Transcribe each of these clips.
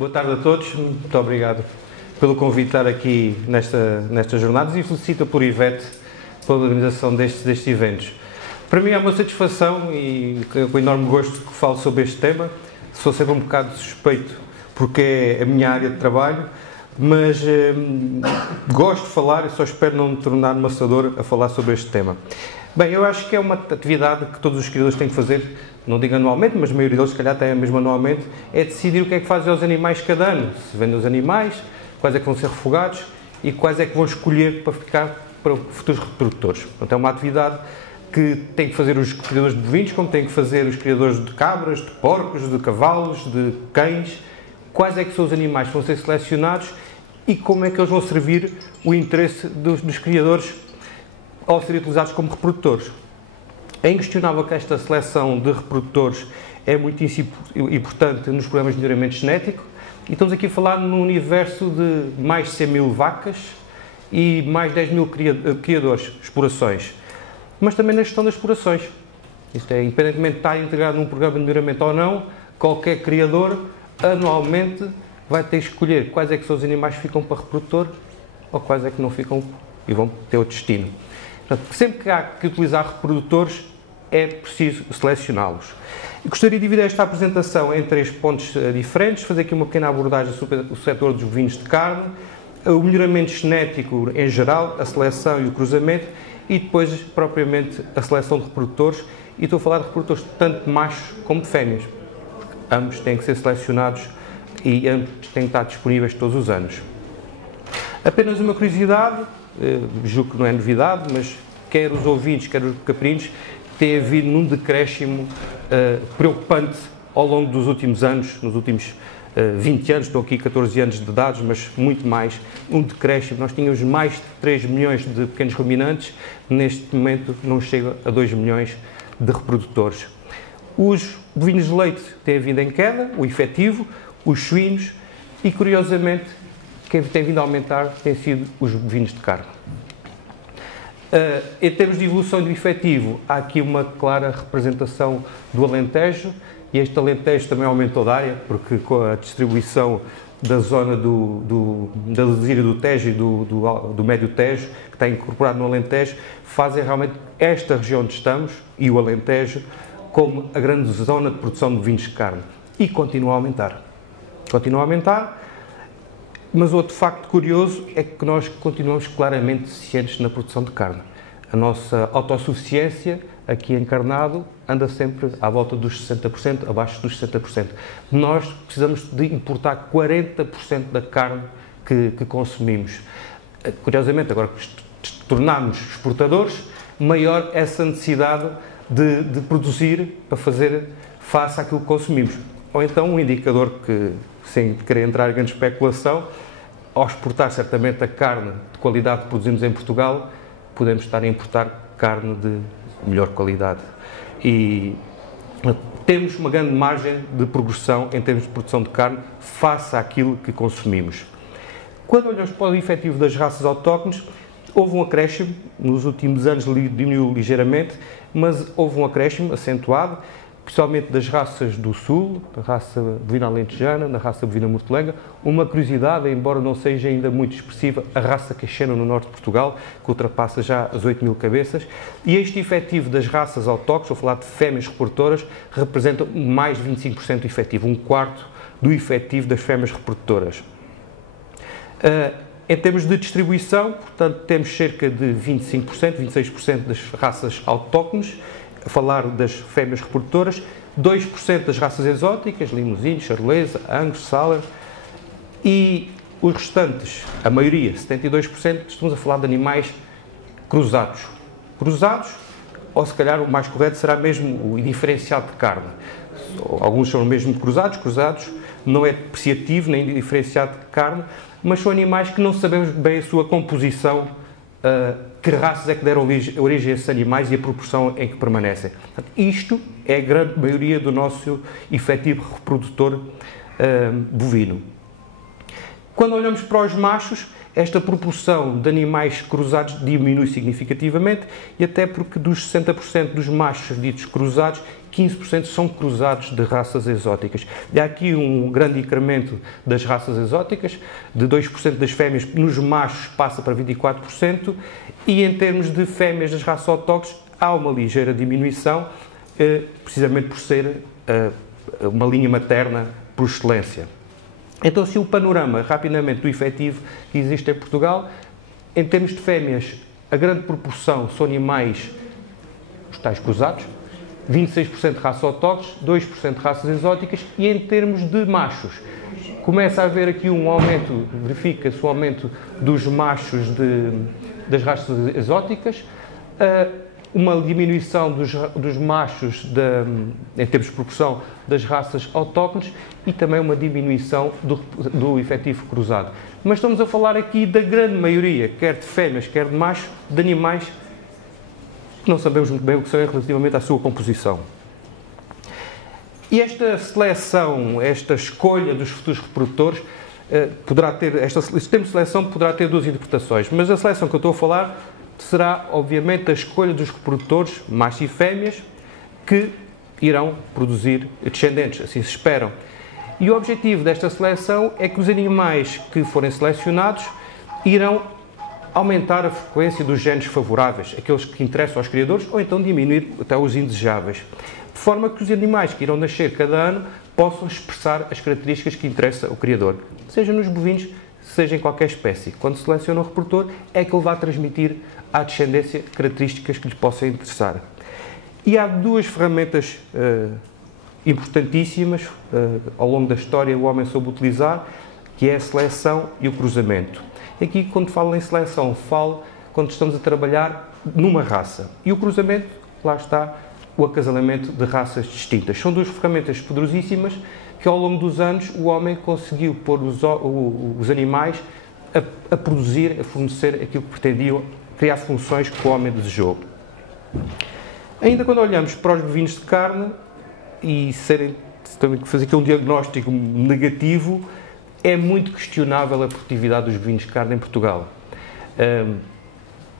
Boa tarde a todos, muito obrigado pelo convite de estar aqui nestas jornadas e felicito por Ivete pela organização destes eventos. Para mim é uma satisfação e com enorme gosto que falo sobre este tema. Sou sempre um bocado suspeito porque é a minha área de trabalho, mas gosto de falar e só espero não me tornar maçador a falar sobre este tema. Bem, eu acho que é uma atividade que todos os criadores têm que fazer, não digo anualmente, mas a maioria deles, se calhar até mesmo anualmente, é decidir o que é que fazem aos animais cada ano. Se vendem os animais, quais é que vão ser refogados e quais é que vão escolher para ficar para futuros reprodutores. Portanto, é uma atividade que tem que fazer os criadores de bovinos, como têm que fazer os criadores de cabras, de porcos, de cavalos, de cães. Quais é que são os animais que vão ser selecionados e como é que eles vão servir o interesse dos criadores ao serem utilizados como reprodutores. É inquestionável que esta seleção de reprodutores é muito importante nos programas de melhoramento genético e estamos aqui a falar num universo de mais de 100 mil vacas e mais de 10 mil criadores, explorações, mas também na gestão das explorações. Isto é, independentemente de estar integrado num programa de melhoramento ou não, qualquer criador anualmente vai ter que escolher quais é que são os animais que ficam para reprodutor ou quais é que não ficam e vão ter outro destino. Portanto, sempre que há que utilizar reprodutores, é preciso selecioná-los. E gostaria de dividir esta apresentação em 3 pontos diferentes, fazer aqui uma pequena abordagem sobre o setor dos bovinos de carne, o melhoramento genético em geral, a seleção e o cruzamento, e depois, propriamente, a seleção de reprodutores. E estou a falar de reprodutores tanto de machos como de fêmeas. Ambos têm que ser selecionados e ambos têm que estar disponíveis todos os anos. Apenas uma curiosidade, julgo que não é novidade, mas quer os ovinos, quer os caprinos, tem havido um decréscimo preocupante ao longo dos últimos anos, nos últimos 20 anos, estou aqui 14 anos de idade, mas muito mais, um decréscimo. Nós tínhamos mais de 3 milhões de pequenos ruminantes, neste momento não chega a 2 milhões de reprodutores. Os bovinos de leite têm vindo em queda, o efetivo, os suínos e, curiosamente, quem tem vindo a aumentar tem sido os bovinos de carne. Em termos de evolução do efetivo, há aqui uma clara representação do Alentejo, e este Alentejo também aumentou de área, porque com a distribuição da zona da desíria do Tejo e do Médio Tejo, que está incorporado no Alentejo, fazem realmente esta região onde estamos, e o Alentejo, como a grande zona de produção de bovinos de carne. E continua a aumentar. Continua a aumentar. Mas outro facto curioso é que nós continuamos claramente deficientes na produção de carne. A nossa autossuficiência aqui em Carnado anda sempre à volta dos 60%, abaixo dos 60%. Nós precisamos de importar 40% da carne que consumimos. Curiosamente, agora que tornamos exportadores, maior essa necessidade de produzir para fazer face àquilo que consumimos. Ou então um indicador que, sem querer entrar em grande especulação, ao exportar certamente a carne de qualidade que produzimos em Portugal, podemos estar a importar carne de melhor qualidade. E temos uma grande margem de progressão em termos de produção de carne face àquilo que consumimos. Quando olhamos para o efetivo das raças autóctones, houve um acréscimo, nos últimos anos diminuiu ligeiramente, mas houve um acréscimo acentuado, especialmente das raças do Sul, da raça bovina alentejana, da raça bovina mortelenga. Uma curiosidade, embora não seja ainda muito expressiva, a raça caixena no norte de Portugal, que ultrapassa já as 8 mil cabeças. E este efetivo das raças autóctones, estou a falar de fêmeas reprodutoras, representa mais de 25% do efetivo, um quarto do efetivo das fêmeas reprodutoras. Em termos de distribuição, portanto, temos cerca de 25%, 26% das raças autóctones, a falar das fêmeas reprodutoras, 2% das raças exóticas, Limousin, Charolesa, Angus, Salers, e os restantes, a maioria, 72%, estamos a falar de animais cruzados. Cruzados, ou se calhar o mais correto será mesmo o diferenciado de carne. Alguns são mesmo cruzados não é depreciativo nem diferenciado de carne, mas são animais que não sabemos bem a sua composição, que raças é que deram origem a esses animais e a proporção em que permanecem. Portanto, isto é a grande maioria do nosso efetivo reprodutor bovino. Quando olhamos para os machos, esta proporção de animais cruzados diminui significativamente e até porque dos 60% dos machos ditos cruzados, 15% são cruzados de raças exóticas. E há aqui um grande incremento das raças exóticas, de 2% das fêmeas, nos machos passa para 24%, e em termos de fêmeas das raças autóctones há uma ligeira diminuição, precisamente por ser uma linha materna por excelência. Então, se o panorama rapidamente do efetivo que existe em Portugal, em termos de fêmeas, a grande proporção são animais, os tais cruzados, 26% de raças autóctones, 2% de raças exóticas, e em termos de machos, começa a haver aqui um aumento, verifica-se o aumento dos machos das raças exóticas, uma diminuição dos machos em termos de proporção das raças autóctones e também uma diminuição do efetivo cruzado. Mas estamos a falar aqui da grande maioria, quer de fêmeas, quer de machos, de animais que não sabemos muito bem o que são relativamente à sua composição. E esta seleção, esta escolha dos futuros reprodutores, este termo de seleção poderá ter duas interpretações, mas a seleção que eu estou a falar será, obviamente, a escolha dos reprodutores, machos e fêmeas, que irão produzir descendentes, assim se esperam. E o objetivo desta seleção é que os animais que forem selecionados irão aumentar a frequência dos genes favoráveis, aqueles que interessam aos criadores, ou então diminuir até os indesejáveis, de forma que os animais que irão nascer cada ano possam expressar as características que interessam ao criador, seja nos bovinos, seja em qualquer espécie. Quando se seleciona o reprodutor, é que ele vai transmitir à descendência características que lhe possam interessar. E há duas ferramentas importantíssimas ao longo da história o homem soube utilizar, que é a seleção e o cruzamento. Aqui, quando falo em seleção, falo quando estamos a trabalhar numa raça. E o cruzamento, lá está, o acasalamento de raças distintas. São duas ferramentas poderosíssimas que, ao longo dos anos, o homem conseguiu pôr os animais a produzir, a fornecer aquilo que pretendiam, criar funções que o homem desejou. Ainda quando olhamos para os bovinos de carne e fazer aqui um diagnóstico negativo, é muito questionável a produtividade dos bovinos de carne em Portugal.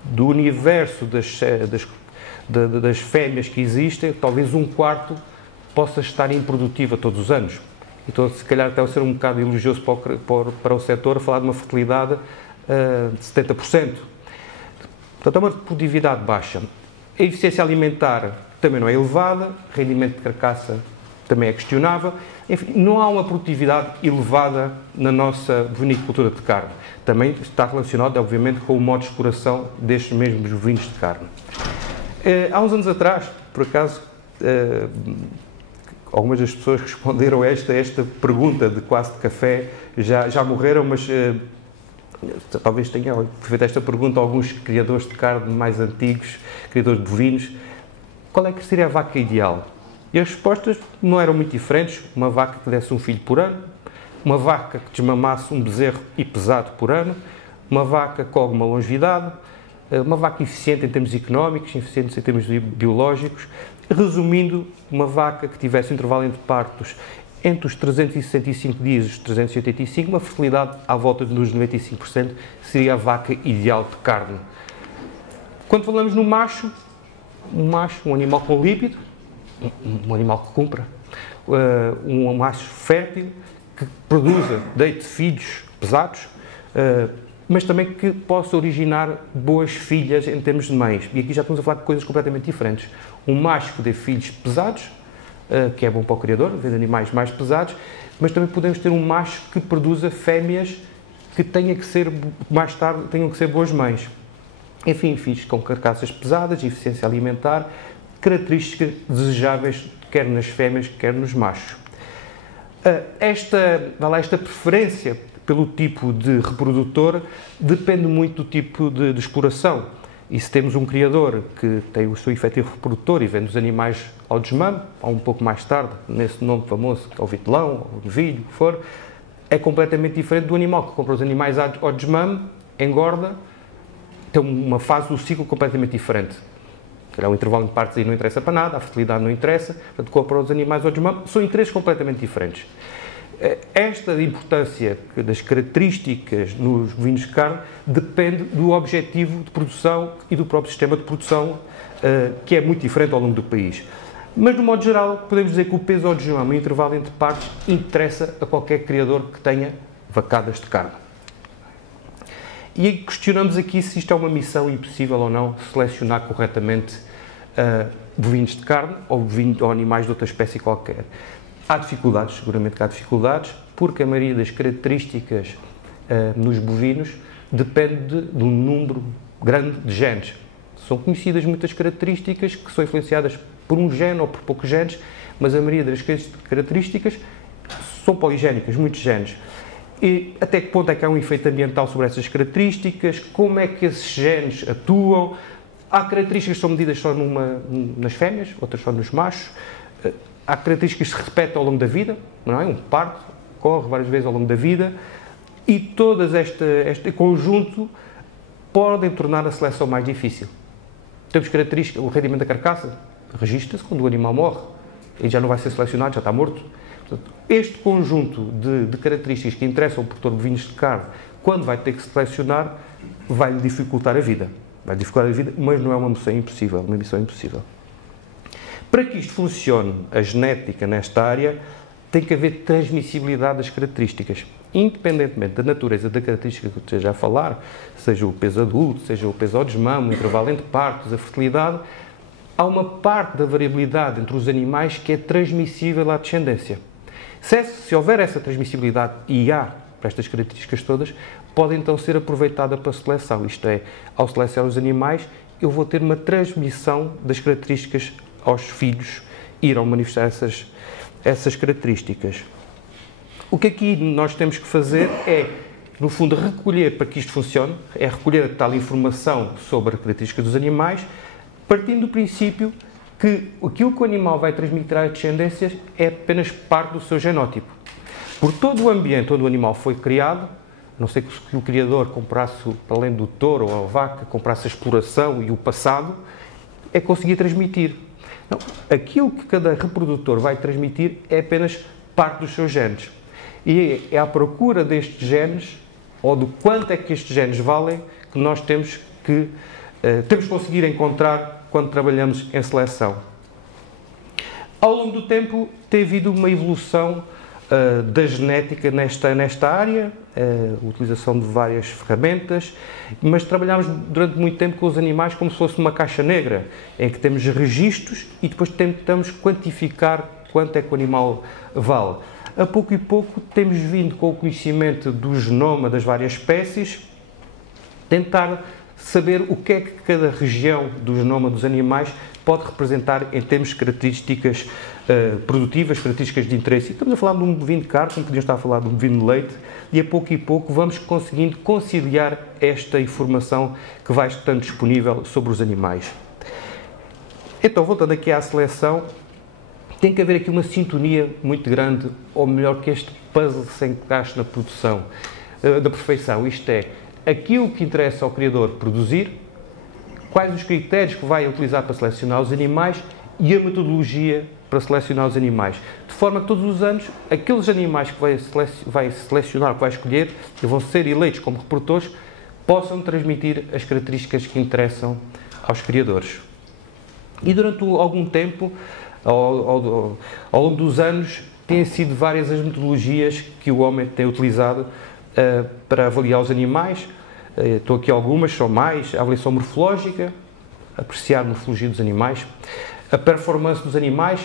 Do universo das fêmeas que existem, talvez um quarto possa estar improdutiva todos os anos. Então, se calhar, até ser um bocado elogioso para o setor, a falar de uma fertilidade de 70%. Portanto, é uma produtividade baixa. A eficiência alimentar também não é elevada, o rendimento de carcaça também é questionável. Enfim, não há uma produtividade elevada na nossa bovinicultura de carne. Também está relacionado, obviamente, com o modo de exploração destes mesmos bovinos de carne. Há uns anos atrás, por acaso, algumas das pessoas que responderam a esta pergunta de quase de café já morreram, mas talvez tenham feito esta pergunta a alguns criadores de carne mais antigos, criadores de bovinos: qual é que seria a vaca ideal? E as respostas não eram muito diferentes. Uma vaca que desse um filho por ano, uma vaca que desmamasse um bezerro e pesado por ano, uma vaca com alguma longevidade, uma vaca eficiente em termos económicos, eficiente em termos biológicos. Resumindo, uma vaca que tivesse um intervalo entre partos entre os 365 dias e os 385, uma fertilidade à volta dos 95%, seria a vaca ideal de carne. Quando falamos no macho, um animal com lípido, um animal que cumpra, um macho fértil, que produza, deite filhos pesados, mas também que possa originar boas filhas em termos de mães. E aqui já estamos a falar de coisas completamente diferentes. Um macho que dê filhos pesados, que é bom para o criador, ver animais mais pesados, mas também podemos ter um macho que produza fêmeas que tenham que ser, mais tarde, tenham que ser boas mães. Enfim, filhos com carcaças pesadas, eficiência alimentar, características desejáveis quer nas fêmeas, quer nos machos. Esta preferência pelo tipo de reprodutor depende muito do tipo de exploração. E se temos um criador que tem o seu efetivo reprodutor e vende os animais ao desmame, ou um pouco mais tarde, nesse nome famoso, que é o vitelão, ou o novilho, o que for, é completamente diferente do animal que compra os animais ao desmame, engorda, tem uma fase do ciclo completamente diferente. O intervalo de partos aí não interessa para nada, a fertilidade não interessa, portanto, compra os animais ao desmame, são interesses completamente diferentes. Esta importância das características nos bovinos de carne depende do objetivo de produção e do próprio sistema de produção, que é muito diferente ao longo do país. Mas, de modo geral, podemos dizer que o peso ao desmame, o intervalo entre partes, interessa a qualquer criador que tenha vacadas de carne. E questionamos aqui se isto é uma missão impossível ou não, selecionar corretamente bovinos de carne ou animais de outra espécie qualquer. Há dificuldades, seguramente que há dificuldades, porque a maioria das características nos bovinos depende de um número grande de genes. São conhecidas muitas características que são influenciadas por um gene ou por poucos genes, mas a maioria das características são poligénicas, muitos genes. E até que ponto é que há um efeito ambiental sobre essas características, como é que esses genes atuam. Há características que são medidas só nas fêmeas, outras só nos machos. Há características que se repetem ao longo da vida, não é? Um parto ocorre várias vezes ao longo da vida, e todo este conjunto podem tornar a seleção mais difícil. Temos características, o rendimento da carcaça registra-se quando o animal morre, e já não vai ser selecionado, já está morto. Portanto, este conjunto de características que interessam ao produtor de bovinos de carne, quando vai ter que selecionar, vai-lhe dificultar a vida. Vai dificultar a vida, mas não é uma missão impossível. Para que isto funcione, a genética nesta área, tem que haver transmissibilidade das características. Independentemente da natureza da característica que eu esteja a falar, seja o peso adulto, seja o peso ao desmame, o intervalo entre partos, a fertilidade, há uma parte da variabilidade entre os animais que é transmissível à descendência. Se houver essa transmissibilidade, e há para estas características todas, pode então ser aproveitada para a seleção. Isto é, ao selecionar os animais, eu vou ter uma transmissão das características aos filhos, irão manifestar essas características. O que aqui nós temos que fazer é, no fundo, recolher, para que isto funcione, é recolher tal informação sobre as características dos animais, partindo do princípio que aquilo que o animal vai transmitir às descendências é apenas parte do seu genótipo. Por todo o ambiente onde o animal foi criado, a não ser que o criador comprasse, além do touro ou a vaca, comprasse a exploração e o passado, é conseguir transmitir. Não, aquilo que cada reprodutor vai transmitir é apenas parte dos seus genes. E é à procura destes genes, ou do quanto é que estes genes valem, que nós temos que conseguir encontrar quando trabalhamos em seleção. Ao longo do tempo tem havido uma evolução da genética nesta área, a utilização de várias ferramentas, mas trabalhámos durante muito tempo com os animais como se fosse uma caixa negra, em que temos registros e depois tentamos quantificar quanto é que o animal vale. A pouco e pouco temos vindo com o conhecimento do genoma das várias espécies, tentar saber o que é que cada região do genoma dos animais pode representar em termos de características produtivas, características de interesse. E estamos a falar de um bovino de carne, como podíamos estar a falar de um bovino de leite, e a pouco vamos conseguindo conciliar esta informação que vai estando disponível sobre os animais. Então, voltando aqui à seleção, tem que haver aqui uma sintonia muito grande, ou melhor, que este puzzle se encaixe na produção da perfeição. Isto é, aquilo que interessa ao criador produzir, quais os critérios que vai utilizar para selecionar os animais e a metodologia para selecionar os animais. De forma que todos os anos, aqueles animais que vai selecionar, que vai escolher, e vão ser eleitos como reprodutores, possam transmitir as características que interessam aos criadores. E durante algum tempo, ao longo dos anos, têm sido várias as metodologias que o homem tem utilizado para avaliar os animais. Estou aqui algumas, são mais: a avaliação morfológica, apreciar a morfologia dos animais, a performance dos animais,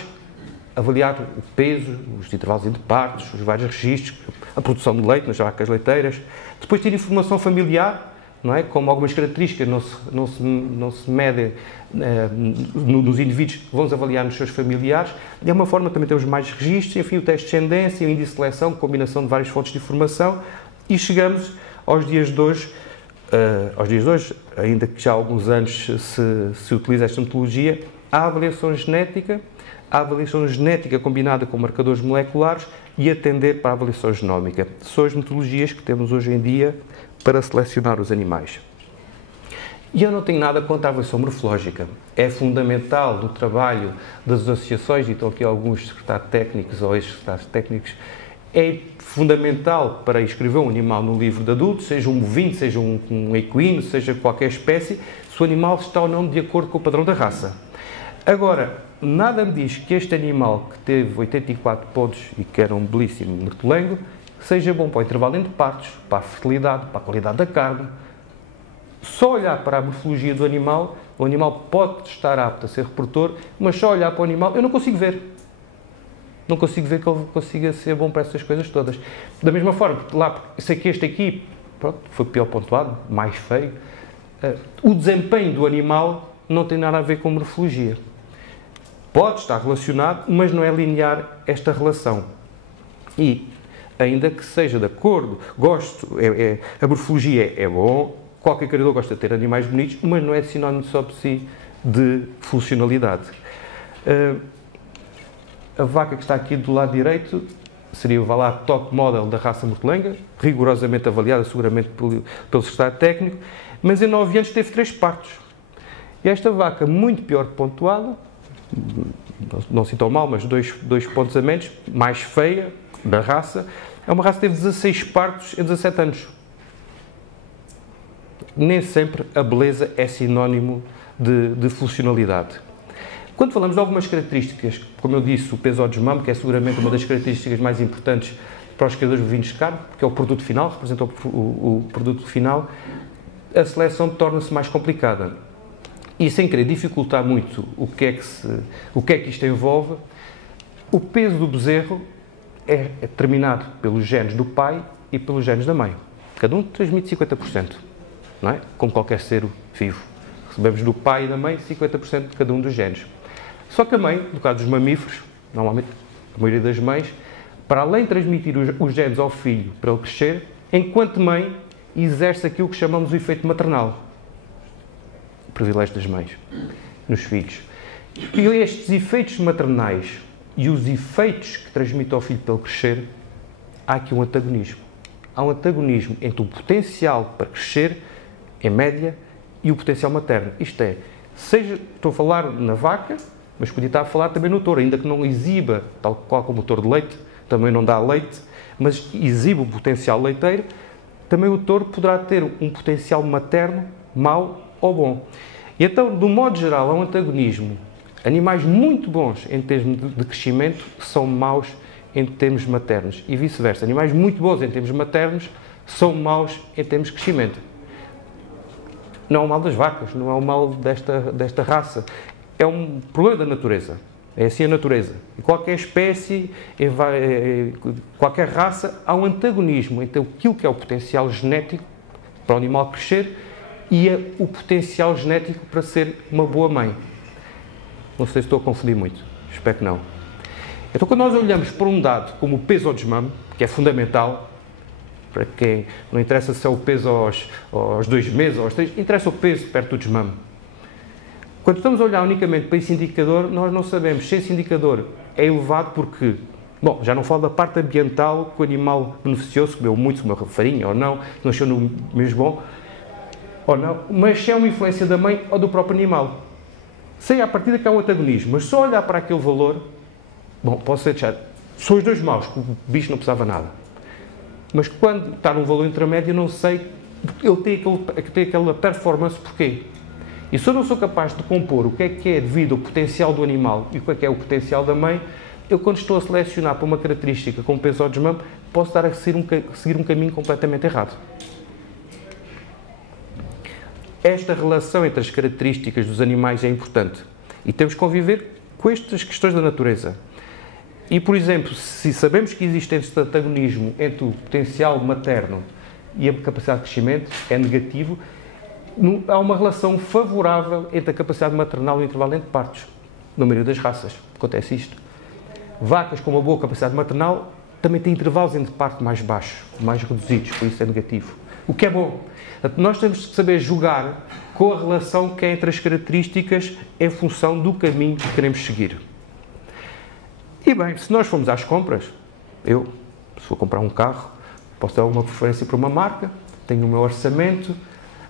avaliar o peso, os intervalos entre partos, os vários registros, a produção de leite nas vacas leiteiras. Depois ter informação familiar, não é? Como algumas características não se medem nos indivíduos, vamos avaliar nos seus familiares. De alguma forma também temos mais registros, enfim, o teste de descendência, o índice de seleção, combinação de várias fontes de informação, e chegamos aos dias de hoje, ainda que já há alguns anos se utiliza esta metodologia, a avaliação genética combinada com marcadores moleculares e atender para a avaliação genómica. São as metodologias que temos hoje em dia para selecionar os animais. E eu não tenho nada contra a avaliação morfológica. É fundamental no trabalho das associações, e estão aqui alguns secretários técnicos ou ex-secretários técnicos, é fundamental para inscrever um animal no livro de adultos, seja um bovino, seja um equino, seja qualquer espécie, se o animal está ou não de acordo com o padrão da raça. Agora, nada me diz que este animal que teve 84 pontos e que era um belíssimo mortolengo, seja bom para o intervalo entre partos, para a fertilidade, para a qualidade da carne. Só olhar para a morfologia do animal, o animal pode estar apto a ser reprodutor, mas só olhar para o animal, eu não consigo ver. Não consigo ver que ele consiga ser bom para essas coisas todas. Da mesma forma, lá, sei que este aqui, pronto, foi pior pontuado, mais feio. O desempenho do animal não tem nada a ver com morfologia. Pode estar relacionado, mas não é linear esta relação. E, ainda que seja de acordo, a morfologia é bom, qualquer criador gosta de ter animais bonitos, mas não é sinónimo só por si de funcionalidade. A vaca que está aqui do lado direito seria o Valar top model da raça mortolenga, rigorosamente avaliada seguramente pelo secretário técnico, mas em 9 anos teve 3 partos. E esta vaca, muito pior pontuada, não se tão mal, mas 2 pontos a menos, mais feia da raça, é uma raça que teve 16 partos em 17 anos. Nem sempre a beleza é sinónimo de funcionalidade. Quando falamos de algumas características, como eu disse, o peso ao desmame, que é seguramente uma das características mais importantes para os criadores bovinos de carne, porque é o produto final, representa o produto final, a seleção torna-se mais complicada. E sem querer dificultar muito o que é que isto envolve, o peso do bezerro é determinado pelos genes do pai e pelos genes da mãe. Cada um transmite 50%, não é? Como qualquer ser vivo. Recebemos do pai e da mãe 50% de cada um dos genes. Só que a mãe, no caso dos mamíferos, normalmente a maioria das mães, para além de transmitir os genes ao filho para ele crescer, enquanto mãe, exerce aquilo que chamamos o efeito maternal. O privilégio das mães nos filhos. E estes efeitos maternais e os efeitos que transmite ao filho para ele crescer, há aqui um antagonismo. Há um antagonismo entre o potencial para crescer, em média, e o potencial materno. Isto é, estou a falar na vaca, mas podia estar a falar também no touro, ainda que não exiba, tal qual como o touro de leite, também não dá leite, mas exibe o potencial leiteiro, também o touro poderá ter um potencial materno mau ou bom. E então, de um modo geral, há um antagonismo. Animais muito bons em termos de crescimento são maus em termos maternos e vice-versa. Animais muito bons em termos maternos são maus em termos de crescimento. Não é o mal das vacas, não é o mal desta raça. É um problema da natureza. É assim a natureza. Em qualquer espécie, qualquer raça, há um antagonismo entre aquilo que é o potencial genético para o animal crescer e o potencial genético para ser uma boa mãe. Não sei se estou a confundir muito. Espero que não. Então, quando nós olhamos para um dado como o peso ao desmame, que é fundamental, para quem não interessa se é o peso aos 2 meses ou aos 3, interessa o peso perto do desmame. Quando estamos a olhar unicamente para esse indicador, nós não sabemos se esse indicador é elevado porque, bom, já não falo da parte ambiental, que o animal beneficiou, se comeu muito, se comeu farinha ou não, se nasceu no mesmo bom, ou não, mas se é uma influência da mãe ou do próprio animal. Sei à partida que há um antagonismo, mas só olhar para aquele valor, bom, posso deixar, são os 2 maus, que o bicho não precisava nada. Mas quando está num valor intermédio, não sei, ele tem aquela performance, porquê? E se eu não sou capaz de compor o que é devido ao potencial do animal e o que é o potencial da mãe, eu quando estou a selecionar para uma característica como peso ao desmame, posso estar a seguir um caminho completamente errado. Esta relação entre as características dos animais é importante e temos que conviver com estas questões da natureza. E, por exemplo, se sabemos que existe este antagonismo entre o potencial materno e a capacidade de crescimento, é negativo, há uma relação favorável entre a capacidade maternal e o intervalo entre partos. Na maioria das raças acontece isto. Vacas com uma boa capacidade maternal também têm intervalos entre parto mais baixos, mais reduzidos, por isso é negativo. O que é bom. Portanto, nós temos que saber jogar com a relação que é entre as características em função do caminho que queremos seguir. E bem, se nós formos às compras, se for comprar um carro, posso dar uma preferência para uma marca, tenho o meu orçamento,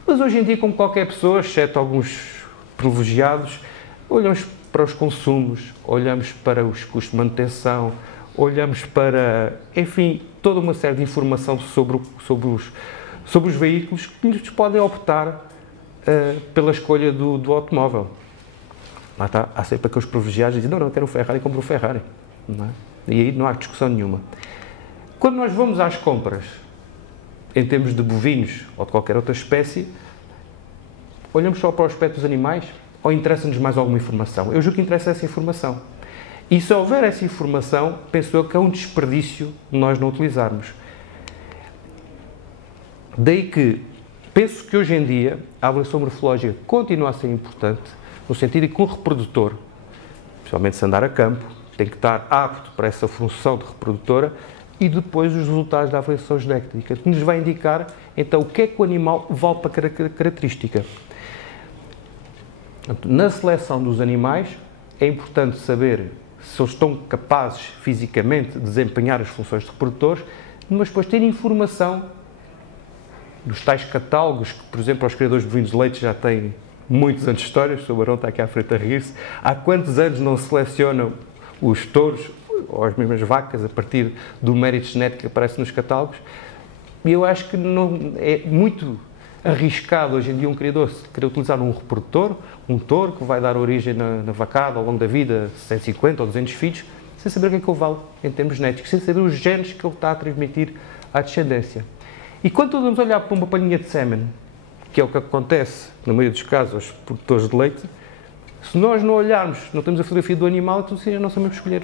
mas hoje em dia, como qualquer pessoa, exceto alguns privilegiados, olhamos para os consumos, olhamos para os custos de manutenção, olhamos para, enfim, toda uma série de informação sobre os veículos que nos podem optar pela escolha do automóvel. lá está, há sempre aqueles privilegiados que dizem, não, eu quero um Ferrari, compro um Ferrari. Não é? E aí não há discussão nenhuma. Quando nós vamos às compras, em termos de bovinos ou de qualquer outra espécie, olhamos só para o aspecto dos animais ou interessa-nos mais alguma informação? Eu julgo que interessa essa informação. E se houver essa informação, penso eu que é um desperdício nós não utilizarmos. Daí que penso que hoje em dia a avaliação morfológica continua a ser importante, no sentido de que um reprodutor, principalmente se andar a campo, tem que estar apto para essa função de reprodutora e depois os resultados da avaliação genética, que nos vai indicar então o que é que o animal vale para cada característica. Portanto, na seleção dos animais é importante saber se eles estão capazes fisicamente de desempenhar as funções de reprodutores, mas depois ter informação dos tais catálogos que, por exemplo, os criadores de bovinos de leite já têm muitos anos de história, o Sr. Barão está aqui à frente a rir-se. Há quantos anos não selecionam os touros ou as mesmas vacas a partir do mérito genético que aparece nos catálogos? E eu acho que não, é muito arriscado hoje em dia um criador querer utilizar um reprodutor, um touro que vai dar origem na vacada ao longo da vida, 150 ou 200 filhos, sem saber o que é que ele vale em termos genéticos, sem saber os genes que ele está a transmitir à descendência. E quando vamos olhar para uma palhinha de sêmen, que é o que acontece, na maioria dos casos, aos produtores de leite, se nós não olharmos, não temos a fotografia do animal, então assim, não sabemos escolher.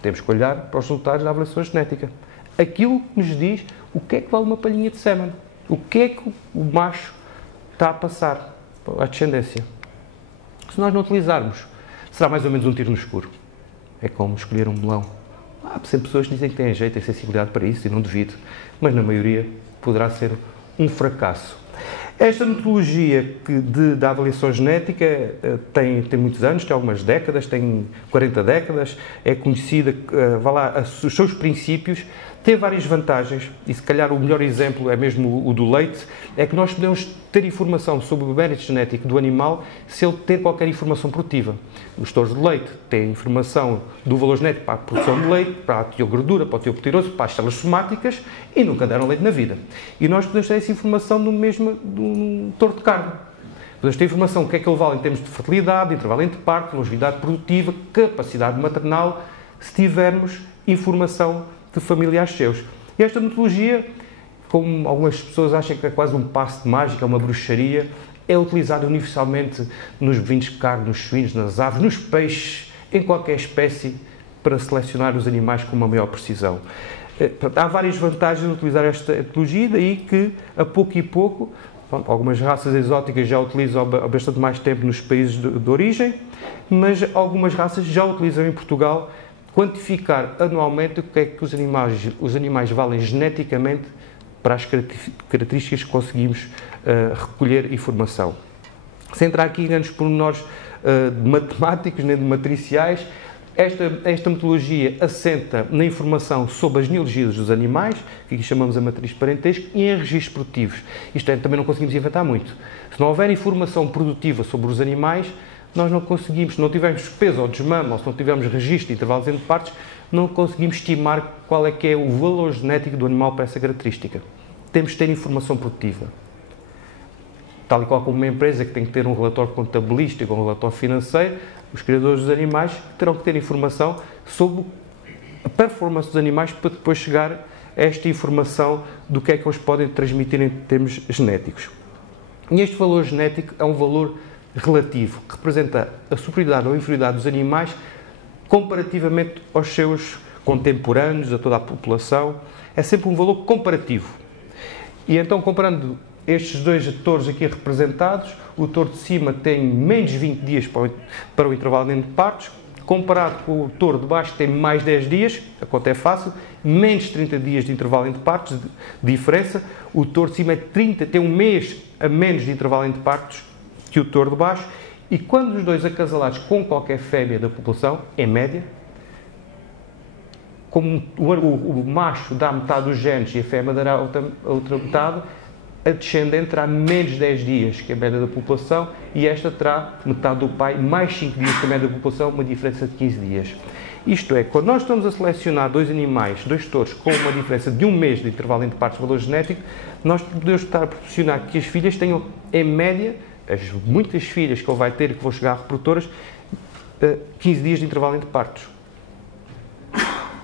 Temos que olhar para os resultados da avaliação genética. Aquilo que nos diz o que é que vale uma palhinha de sêmen. O que é que o macho está a passar à descendência. Se nós não utilizarmos, será mais ou menos um tiro no escuro. É como escolher um melão. Há sempre pessoas que dizem que têm jeito e sensibilidade para isso, e não duvido, mas na maioria poderá ser um fracasso. Esta metodologia da avaliação genética tem muitos anos, tem algumas décadas, tem 40 décadas, é conhecida, vá lá, os seus princípios, tem várias vantagens, e se calhar o melhor exemplo é mesmo o do leite, é que nós podemos ter informação sobre o mérito genético do animal se ele ter qualquer informação produtiva. Os touros de leite têm informação do valor genético para a produção de leite, para a teogordura, para o teoptiroso, para as células somáticas, e nunca deram leite na vida. E nós podemos ter essa informação no mesmo do touro de carne. Podemos ter informação do que é que ele vale em termos de fertilidade, intervalo entre parto, longevidade produtiva, capacidade maternal, se tivermos informação de familiares seus. E esta metodologia, como algumas pessoas acham que é quase um passe de mágica, é uma bruxaria, é utilizada universalmente nos bovinos de carne, nos suínos, nas aves, nos peixes, em qualquer espécie, para selecionar os animais com uma maior precisão. Há várias vantagens de utilizar esta metodologia, daí que, a pouco e pouco, algumas raças exóticas já utilizam há bastante mais tempo nos países de origem, mas algumas raças já utilizam em Portugal quantificar anualmente o que é que os animais valem geneticamente para as características que conseguimos recolher informação. Sem entrar aqui em grandes pormenores de matemáticos nem de matriciais, esta metodologia assenta na informação sobre as genealogias dos animais, que aqui chamamos a matriz de parentesco, e em registros produtivos. Isto é, também não conseguimos inventar muito. Se não houver informação produtiva sobre os animais, nós não conseguimos, se não tivermos peso ou desmame, ou se não tivermos registro de intervalos entre partes, não conseguimos estimar qual é que é o valor genético do animal para essa característica. Temos de ter informação produtiva. Tal e qual como uma empresa que tem que ter um relatório contabilístico ou um relatório financeiro, os criadores dos animais terão que ter informação sobre a performance dos animais para depois chegar a esta informação do que é que eles podem transmitir em termos genéticos. E este valor genético é um valor relativo, que representa a superioridade ou inferioridade dos animais comparativamente aos seus contemporâneos, a toda a população. É sempre um valor comparativo. E então, comparando estes dois touros aqui representados, o touro de cima tem menos 20 dias para o intervalo entre partos, comparado com o touro de baixo que tem mais 10 dias, a conta é fácil, menos 30 dias de intervalo entre partos, de diferença. O touro de cima tem um mês a menos de intervalo entre partos que o touro de baixo, e quando os dois acasalados com qualquer fêmea da população, em média, como o macho dá metade dos genes e a fêmea dará a outra metade, a descendente terá menos 10 dias que a média da população, e esta terá metade do pai, mais 5 dias que a média da população, uma diferença de 15 dias. Isto é, quando nós estamos a selecionar dois animais, dois touros, com uma diferença de um mês de intervalo entre partes de valor genético, nós podemos estar a proporcionar que as filhas tenham, em média, as muitas filhas que ele vai ter e que vão chegar a reprodutoras, 15 dias de intervalo entre partos.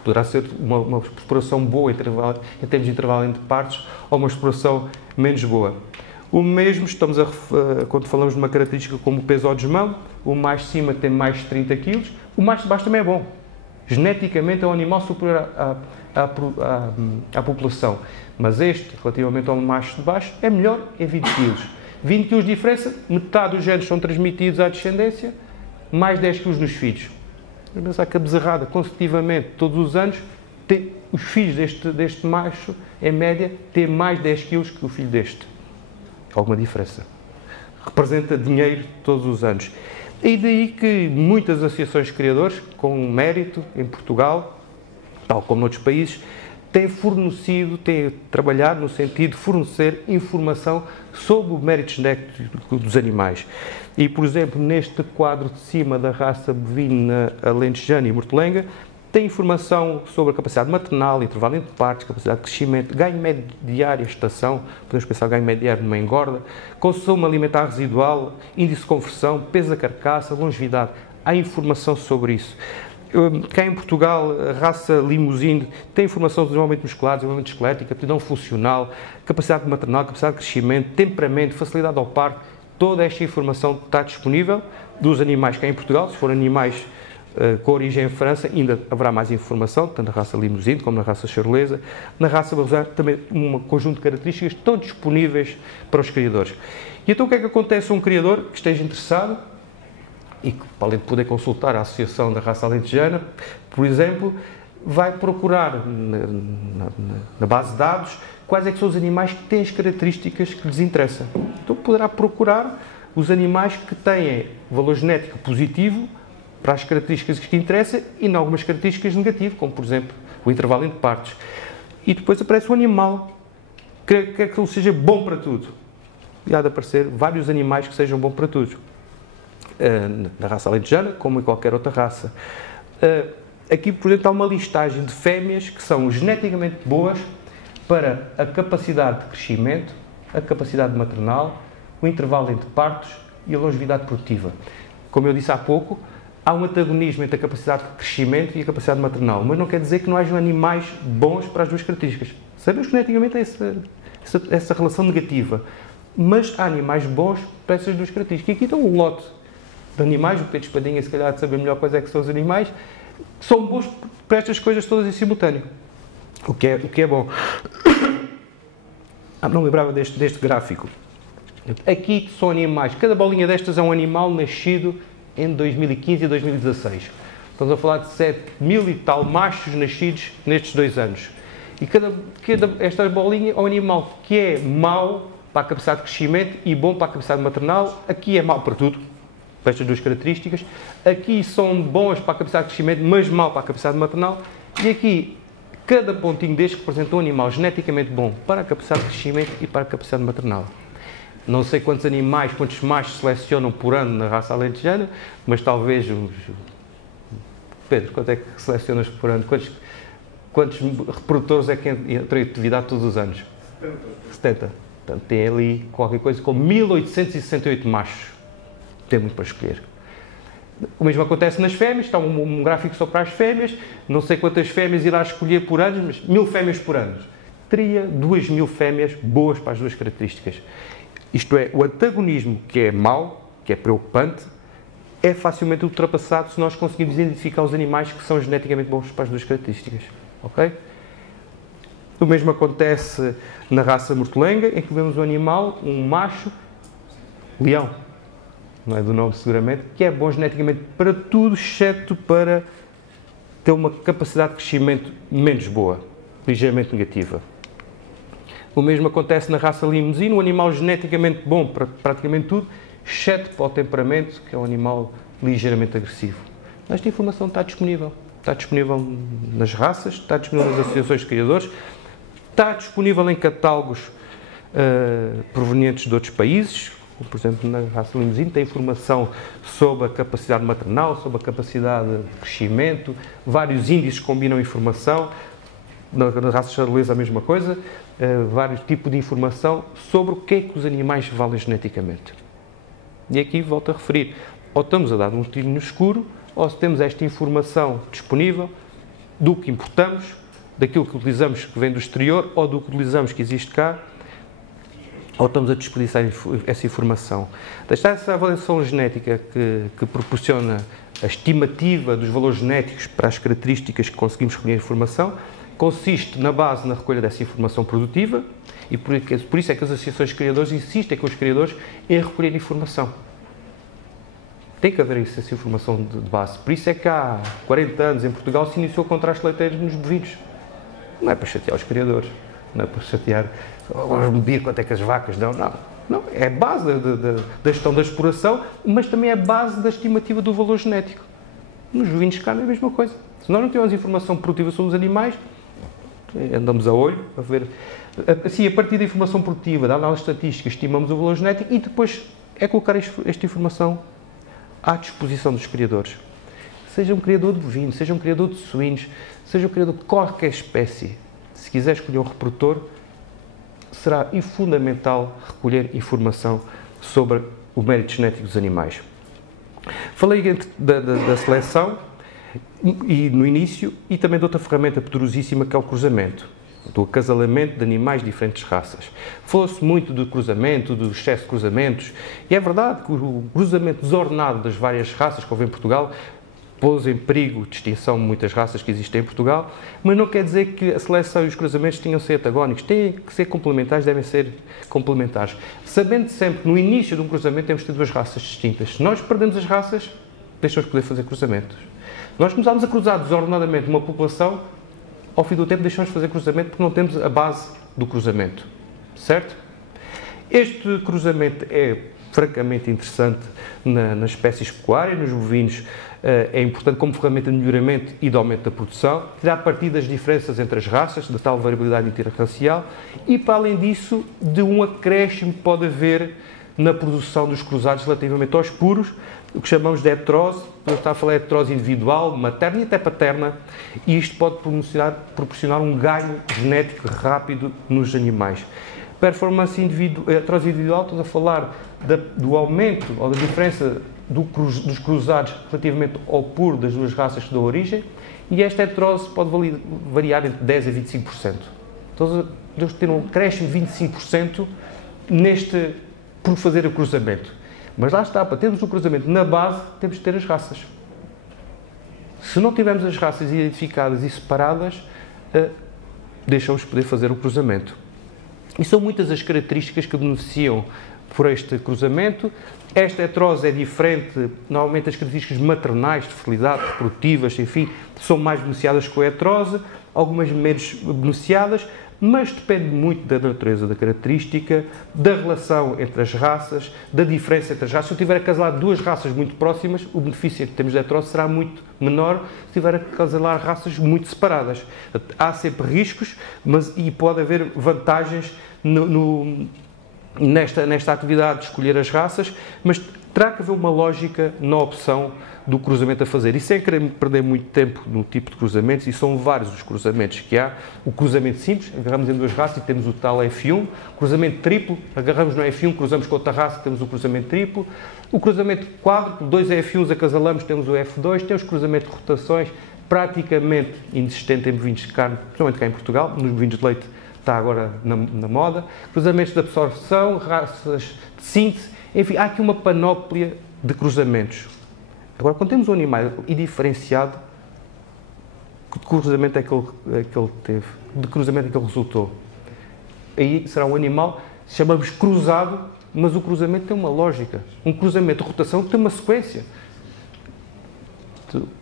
Poderá ser uma exploração boa em termos de intervalo entre partos ou uma exploração menos boa. O mesmo, quando falamos de uma característica como o peso ao desmame, o mais de cima tem mais de 30 kg, o mais de baixo também é bom. Geneticamente é um animal superior à população, mas este, relativamente ao macho de baixo, é melhor em 20 kg. 20 kg de diferença, metade dos genes são transmitidos à descendência, mais 10 kg nos filhos. Vamos pensar que a bezerrada, consecutivamente, todos os anos, os filhos deste macho, em média, têm mais 10 kg que o filho deste. Alguma diferença. Representa dinheiro todos os anos. E daí que muitas associações de criadores, com mérito, em Portugal, tal como noutros países, têm trabalhado no sentido de fornecer informação sobre o mérito genético dos animais. E, por exemplo, neste quadro de cima da raça bovina alentejana e mortelenga, tem informação sobre a capacidade maternal, intervalo entre partos, capacidade de crescimento, ganho médio diário, estação, podemos pensar ganho médio diário numa engorda, consumo alimentar residual, índice de conversão, peso da carcaça, longevidade. Há informação sobre isso. Cá em Portugal, a raça Limousin tem informação sobre desenvolvimento muscular, desenvolvimento esquelético, aptidão funcional, capacidade maternal, capacidade de crescimento, temperamento, facilidade ao parto. Toda esta informação está disponível dos animais cá em Portugal. Se forem animais com origem em França, ainda haverá mais informação, tanto na raça Limousin como na raça charolesa. Na raça Barrosar, também um conjunto de características estão disponíveis para os criadores. E então o que é que acontece a um criador que esteja interessado e que, além de poder consultar a Associação da Raça Alentejana, por exemplo, vai procurar na base de dados quais é que são os animais que têm as características que lhes interessam. Então poderá procurar os animais que têm valor genético positivo para as características que lhe interessam e em algumas características negativas, como por exemplo o intervalo entre partos. E depois aparece o animal que quer que ele seja bom para tudo. E há de aparecer vários animais que sejam bons para tudo. Na raça alentejana, como em qualquer outra raça. Aqui, por exemplo, há uma listagem de fêmeas que são geneticamente boas para a capacidade de crescimento, a capacidade maternal, o intervalo entre partos e a longevidade produtiva. Como eu disse há pouco, há um antagonismo entre a capacidade de crescimento e a capacidade maternal, mas não quer dizer que não hajam animais bons para as duas características. Sabemos que geneticamente há essa relação negativa, mas há animais bons para essas duas características. E aqui estão um lote de animais, o Pedro Espadinha, se calhar, de saber melhor quais é que são os animais, que são bons para estas coisas todas em simultâneo. O que é bom. Não me lembrava deste gráfico. Aqui são animais, cada bolinha destas é um animal nascido em 2015 e 2016. Estamos a falar de 7.000 e tal machos nascidos nestes 2 anos. E esta bolinha é um animal que é mau para a capacidade de crescimento e bom para a capacidade maternal. Aqui é mau para tudo, para estas duas características. Aqui são bons para a capacidade de crescimento, mas mau para a capacidade maternal. E aqui, cada pontinho deste representa um animal geneticamente bom para a capacidade de crescimento e para a capacidade maternal. Não sei quantos animais, quantos machos selecionam por ano na raça alentejana, mas talvez uns... Pedro, quanto é que selecionas por ano? Quantos reprodutores é que entram em atividade todos os anos? 70. Portanto, tem ali qualquer coisa como 1.868 machos. Tem muito para escolher. O mesmo acontece nas fêmeas, está um gráfico só para as fêmeas, não sei quantas fêmeas irá escolher por ano, mas 1.000 fêmeas por ano. Teria 2.000 fêmeas boas para as duas características. Isto é, o antagonismo que é mau, que é preocupante, é facilmente ultrapassado se nós conseguirmos identificar os animais que são geneticamente bons para as duas características. Ok? O mesmo acontece na raça mortelenga, em que vemos um animal, um macho, leão, não é do nome seguramente, que é bom geneticamente para tudo, exceto para ter uma capacidade de crescimento menos boa, ligeiramente negativa. O mesmo acontece na raça Limousin, um animal geneticamente bom para praticamente tudo, exceto para o temperamento, que é um animal ligeiramente agressivo. Esta informação está disponível. Está disponível nas raças, está disponível nas associações de criadores, está disponível em catálogos provenientes de outros países, como, por exemplo, na raça Limousin, tem informação sobre a capacidade maternal, sobre a capacidade de crescimento, vários índices combinam informação. Na raça charolesa a mesma coisa, vários tipos de informação sobre o que é que os animais valem geneticamente. E aqui volto a referir, ou estamos a dar um tiro no escuro, ou se temos esta informação disponível do que importamos, daquilo que utilizamos que vem do exterior, ou do que utilizamos que existe cá, ou estamos a desperdiçar essa informação. Essa avaliação genética que proporciona a estimativa dos valores genéticos para as características que conseguimos recolher informação, consiste na base na recolha dessa informação produtiva, e por isso é que as associações de criadores insistem com os criadores em recolher informação. Tem que haver essa informação de base. Por isso é que há 40 anos em Portugal se iniciou o contraste leiteiro nos bovinos. Não é para chatear os criadores, não é para chatear, medir quanto é que as vacas dão, não. É a base da gestão da exploração, mas também é a base da estimativa do valor genético. Nos bovinos de carne é a mesma coisa. Se nós não temos informação produtiva sobre os animais, andamos a olho, a ver. Assim, a partir da informação produtiva, da análise estatística, estimamos o valor genético e depois é colocar esta informação à disposição dos criadores. Seja um criador de bovino, seja um criador de suínos, seja um criador de qualquer espécie, se quiser escolher um reprodutor, será fundamental recolher informação sobre o mérito genético dos animais. Falei da seleção e no início, e também de outra ferramenta poderosíssima que é o cruzamento, do acasalamento de animais de diferentes raças. Falou-se muito do cruzamento, do excesso de cruzamentos, e é verdade que o cruzamento desordenado das várias raças que houve em Portugal pôs em perigo de extinção muitas raças que existem em Portugal, mas não quer dizer que a seleção e os cruzamentos tenham de ser antagónicos, têm que ser complementares, devem ser complementares. Sabendo sempre, no início de um cruzamento, temos de ter duas raças distintas. Se nós perdemos as raças, deixamos de poder fazer cruzamentos. Nós começámos a cruzar desordenadamente uma população, ao fim do tempo deixamos de fazer cruzamento porque não temos a base do cruzamento, certo? Este cruzamento é francamente interessante nas espécies pecuárias, nos bovinos, é importante como ferramenta de melhoramento e de aumento da produção, tirar partido das diferenças entre as raças, da tal variabilidade interracial, e para além disso, de um acréscimo que pode haver na produção dos cruzados relativamente aos puros, o que chamamos de heterose, está a falar de heterose individual, materna e até paterna, e isto pode proporcionar um ganho genético rápido nos animais. Performance heterose individual, estamos a falar do aumento ou da diferença dos cruzados relativamente ao puro das duas raças que dão origem, e esta heterose pode variar entre 10% a 25%. Então, temos de ter um acréscimo de 25% por fazer o cruzamento. Mas lá está, para termos o cruzamento na base, temos de ter as raças. Se não tivermos as raças identificadas e separadas, deixamos de poder fazer o cruzamento. E são muitas as características que beneficiam por este cruzamento. Esta heterose é diferente, normalmente as características maternais, de fertilidade, reprodutivas, enfim, são mais beneficiadas com a heterose, algumas menos beneficiadas, mas depende muito da natureza da característica, da relação entre as raças, da diferença entre as raças. Se eu tiver a casalar duas raças muito próximas, o benefício em termos de heterose será muito menor se tiver a casalar raças muito separadas. Há sempre riscos, e pode haver vantagens nesta atividade de escolher as raças, mas terá que haver uma lógica na opção do cruzamento a fazer. E sem querer perder muito tempo no tipo de cruzamentos, e são vários os cruzamentos que há. O cruzamento simples, agarramos em duas raças e temos o tal F1. Cruzamento triplo, agarramos no F1, cruzamos com outra raça, temos o cruzamento triplo. O cruzamento quádruplo, dois F1s acasalamos, temos o F2. Temos cruzamento de rotações, praticamente inexistente em bovinos de carne, principalmente cá em Portugal. Nos bovinos de leite está agora na moda. Cruzamentos de absorção, raças de síntese, enfim, há aqui uma panóplia de cruzamentos. Agora, quando temos um animal diferenciado, que cruzamento é que ele teve? De cruzamento é que ele resultou? Aí será um animal, chamamos cruzado, mas o cruzamento tem uma lógica. Um cruzamento de rotação tem uma sequência.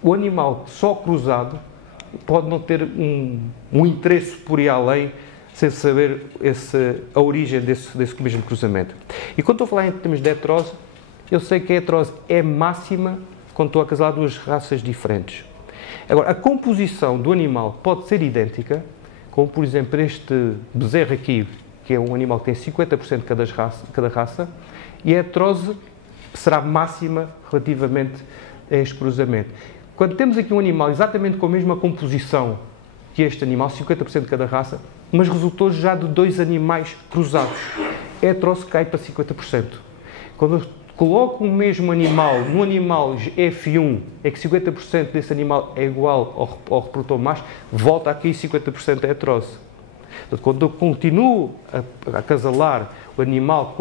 O animal só cruzado pode não ter um interesse por ir além, sem saber a origem desse mesmo cruzamento. E quando estou a falar em termos de heterose, eu sei que a heterose é máxima quando estou a casalar duas raças diferentes. Agora, a composição do animal pode ser idêntica, como por exemplo este bezerro aqui, que é um animal que tem 50% de cada raça, e a heterose será máxima relativamente a este cruzamento. Quando temos aqui um animal exatamente com a mesma composição que este animal, 50% de cada raça, mas resultou já de dois animais cruzados, a heterose cai para 50%. Quando coloco o mesmo animal no animal F1, é que 50% desse animal é igual ao reprodutor macho, volta aqui 50% é heterose. Portanto, quando eu continuo a acasalar o animal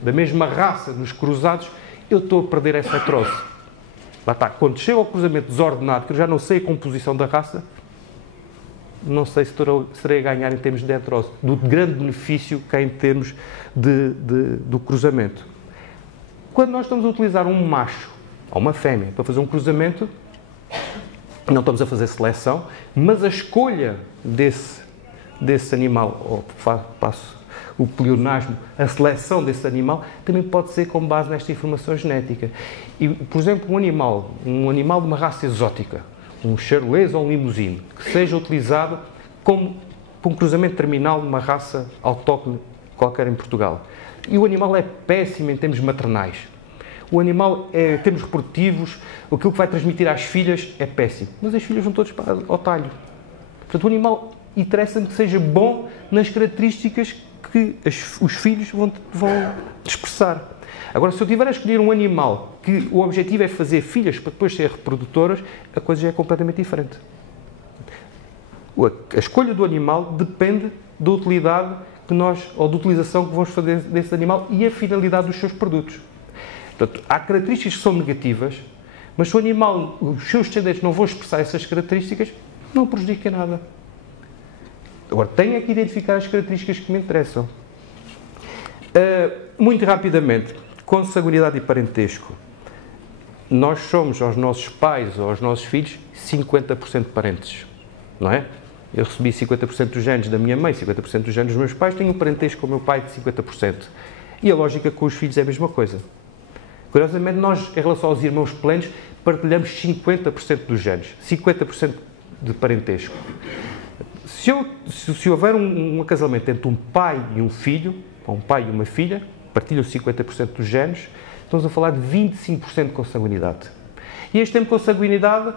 da mesma raça nos cruzados, eu estou a perder essa heterose. Lá está. Quando chego ao cruzamento desordenado, que eu já não sei a composição da raça, não sei se serei a ganhar em termos de heterose, do grande benefício que há em termos do cruzamento. Quando nós estamos a utilizar um macho ou uma fêmea para fazer um cruzamento, não estamos a fazer seleção, mas a escolha desse animal, ou passo o pleonasmo, a seleção desse animal, também pode ser com base nesta informação genética. E, por exemplo, um animal de uma raça exótica, um charolês ou um limousine, que seja utilizado como um cruzamento terminal de uma raça autóctone qualquer em Portugal. E o animal é péssimo em termos maternais. O animal, em termos reprodutivos, aquilo que vai transmitir às filhas é péssimo. Mas as filhas vão todas ao talho. Portanto, o animal interessa-me que seja bom nas características que os filhos vão expressar. Agora, se eu tiver a escolher um animal que o objetivo é fazer filhas para depois ser reprodutoras, a coisa já é completamente diferente. A escolha do animal depende da utilidade ou da utilização que vamos fazer desse animal e a finalidade dos seus produtos. Portanto, há características que são negativas, mas se o animal, os seus descendentes não vão expressar essas características, não prejudica nada. Agora, tenho que identificar as características que me interessam. Muito rapidamente, consanguinidade e parentesco. Nós somos, aos nossos pais ou aos nossos filhos, 50% parentes, não é? Eu recebi 50% dos genes da minha mãe, 50% dos genes dos meus pais, tenho um parentesco com o meu pai de 50%. E a lógica com os filhos é a mesma coisa. Curiosamente, nós, em relação aos irmãos plenos, partilhamos 50% dos genes, 50% de parentesco. Se houver um acasalamento entre um pai e um filho, ou um pai e uma filha, partilham 50% dos genes, estamos a falar de 25% de consanguinidade. E este tempo de consanguinidade,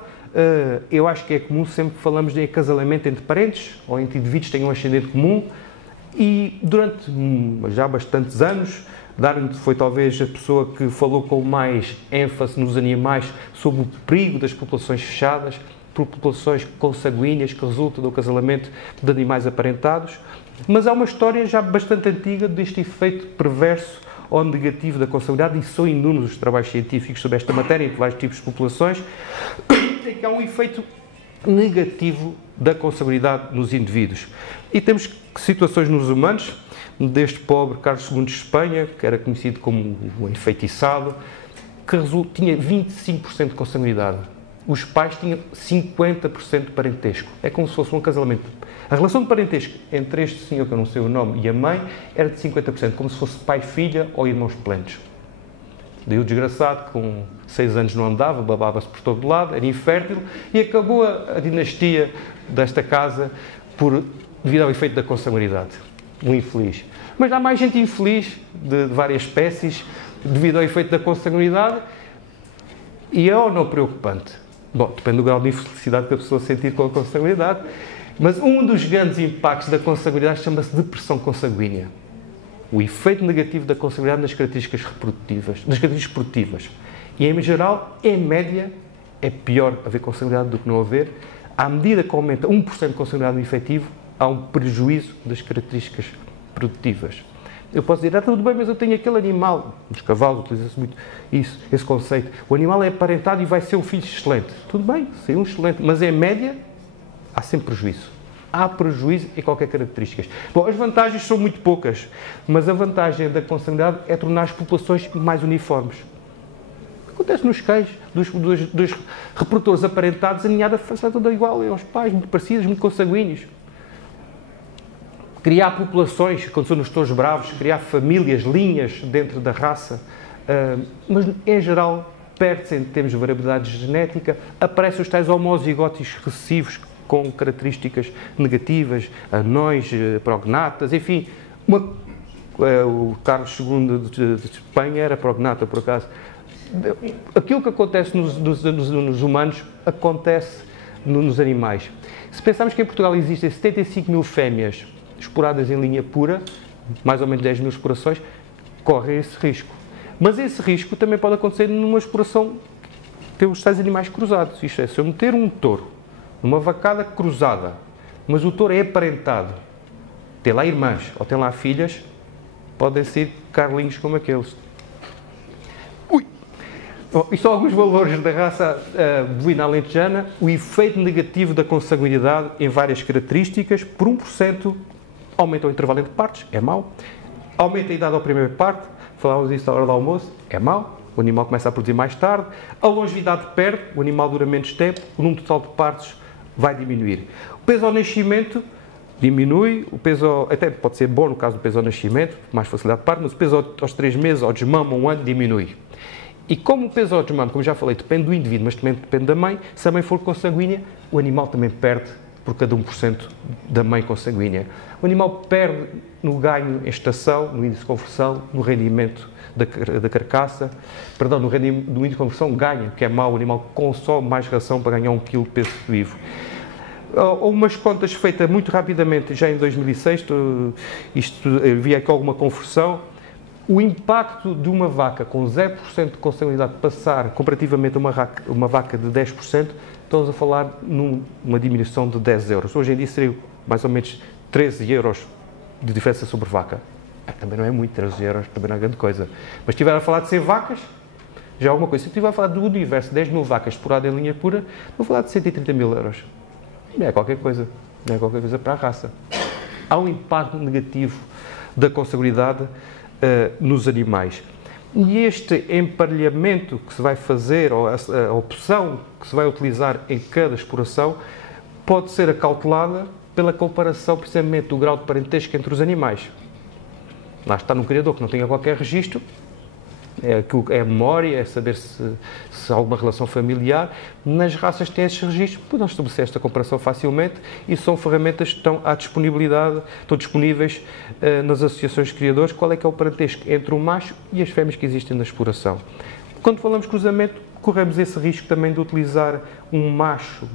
eu acho que é comum sempre que falamos de acasalamento entre parentes, ou entre indivíduos que tenham um ascendente comum, e durante já bastantes anos, Darwin foi talvez a pessoa que falou com mais ênfase nos animais sobre o perigo das populações fechadas, por populações consanguíneas que resultam do acasalamento de animais aparentados, mas há uma história já bastante antiga deste efeito perverso ou negativo da consanguinidade, e são inúmeros os trabalhos científicos sobre esta matéria, em vários tipos de populações, em que há um efeito negativo da consanguinidade nos indivíduos. E temos situações nos humanos, deste pobre Carlos II de Espanha, que era conhecido como o enfeitiçado, que tinha 25% de consanguinidade. Os pais tinham 50% de parentesco. É como se fosse um acasalamento. A relação de parentesco entre este senhor, que eu não sei o nome, e a mãe, era de 50%, como se fosse pai-filha ou irmãos plenos. Daí o desgraçado, com 6 anos não andava, babava-se por todo lado, era infértil, e acabou a dinastia desta casa devido ao efeito da consanguinidade. Um infeliz. Mas há mais gente infeliz, de várias espécies, devido ao efeito da consanguinidade, e é ou não preocupante? Bom, depende do grau de infelicidade que a pessoa sentir com a consanguinidade, mas um dos grandes impactos da consanguinidade chama-se depressão consanguínea. O efeito negativo da consanguinidade nas características reprodutivas, nas características produtivas. E, em geral, em média, é pior haver consanguinidade do que não haver. À medida que aumenta 1% de consanguinidade no efetivo, há um prejuízo das características produtivas. Eu posso dizer, tudo bem, mas eu tenho aquele animal. Nos cavalos utiliza-se muito esse conceito. O animal é aparentado e vai ser um filho excelente. Tudo bem, ser um excelente, mas em média há sempre prejuízo. Há prejuízo em qualquer característica. Bom, as vantagens são muito poucas, mas a vantagem da consanguinidade é tornar as populações mais uniformes. Acontece nos cães, dos reprodutores aparentados, a ninhada é toda igual aos pais, muito parecidos, muito consanguíneos. Criar populações, quando são nos touros bravos, criar famílias, linhas dentro da raça, mas em geral perde-se em termos de variabilidade genética, aparecem os tais homozigóticos recessivos com características negativas, anões, prognatas, enfim. O Carlos II de Espanha era prognata, por acaso. Aquilo que acontece nos humanos acontece nos animais. Se pensarmos que em Portugal existem 75 mil fêmeas esporadas em linha pura, mais ou menos 10 mil explorações, correm esse risco. Mas esse risco também pode acontecer numa exploração pelos tais animais cruzados. Isto é, se eu meter um touro numa vacada cruzada, mas o touro é aparentado, tem lá irmãs ou tem lá filhas, podem ser carlinhos como aqueles. Ui! Bom, isto são alguns valores da raça bovina alentejana. O efeito negativo da consanguinidade em várias características, por 1% aumenta o intervalo entre partes, é mau. Aumenta a idade ao primeiro parte, falávamos disso à hora do almoço, é mau. O animal começa a produzir mais tarde. A longevidade perde, o animal dura menos tempo, o número total de partes vai diminuir. O peso ao nascimento diminui, o peso, até pode ser bom no caso do peso ao nascimento, mais facilidade de parto, mas o peso aos 3 meses, ao desmame, um ano, diminui. E como o peso ao desmame, como já falei, depende do indivíduo, mas também depende da mãe, se a mãe for consanguínea, o animal também perde por cada 1% da mãe consanguínea. O animal perde no ganho em estação, no índice de conversão, no rendimento da carcaça, perdão, no rendimento do índice de conversão ganha, que é mau, o animal consome mais ração para ganhar 1 kg de peso vivo. Houve umas contas feitas muito rapidamente, já em 2006, havia aqui alguma conversão. O impacto de uma vaca com 0% de consanguinidade passar comparativamente a uma vaca de 10%, estamos a falar numa diminuição de 10 euros. Hoje em dia seria mais ou menos 13 euros de diferença sobre vaca. Também não é muito, 13 euros também não é grande coisa. Mas se estiver a falar de 100 vacas, já é alguma coisa. Se estiver a falar do universo, 10 mil vacas exploradas em linha pura, vou falar de 130 mil euros. Não é qualquer coisa. Não é qualquer coisa para a raça. Há um impacto negativo da consanguinidade nos animais. E este emparelhamento que se vai fazer, ou a opção que se vai utilizar em cada exploração, pode ser acautelada pela comparação, precisamente, do grau de parentesco entre os animais. Lá está num criador que não tenha qualquer registro, é a memória, é saber se há alguma relação familiar. Nas raças que têm esses registros, podemos estabelecer esta comparação facilmente e são ferramentas que estão à disponibilidade, estão disponíveis nas associações de criadores, qual é que é o parentesco entre o macho e as fêmeas que existem na exploração. Quando falamos de cruzamento, corremos esse risco também de utilizar um macho